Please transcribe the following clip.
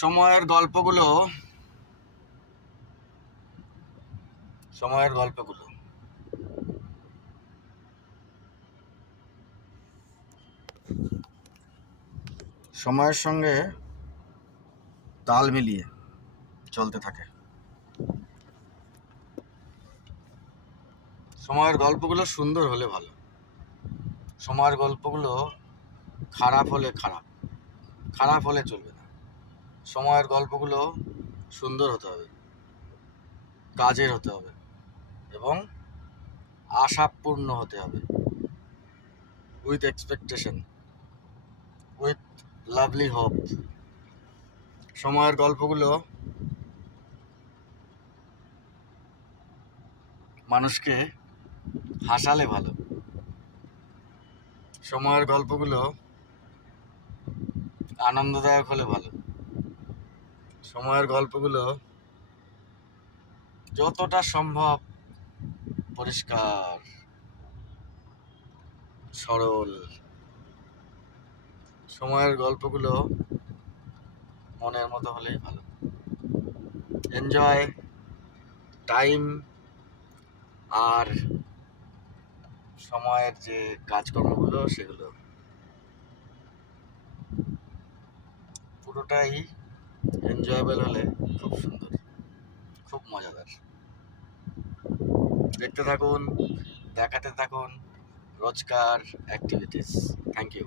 সময়ের গল্পগুলো সময়ের গল্পগুলো সময়ের সঙ্গে তাল মিলিয়ে চলতে থাকে। সময়ের গল্পগুলো সুন্দর হলে ভালো, সময়ের গল্পগুলো খারাপ হলে খারাপ হলে চলবে না। সময়ের গল্পগুলো সুন্দর হতে হবে, কাজের হতে হবে এবং আশাপূর্ণ হতে হবে, with expectation, with lovely hope. সময়ের গল্পগুলো মানুষকে হাসালে ভালো, সময়ের গল্পগুলো আনন্দদায়ক হলে ভালো, সময়ের গল্পগুলো যতটা সম্ভব পরিষ্কার, সরল। সময়ের গল্পগুলো মনের মতো হলেই ভালো। এনজয় টাইম আর সময়ের যে কাজকর্মগুলো সেগুলো পুরোটাই এনজয়েবল হলে খুব সুন্দর, খুব মজাদার। দেখতে থাকুন, দেখাতে থাকুন রোজকার অ্যাক্টিভিটিস। Thank you.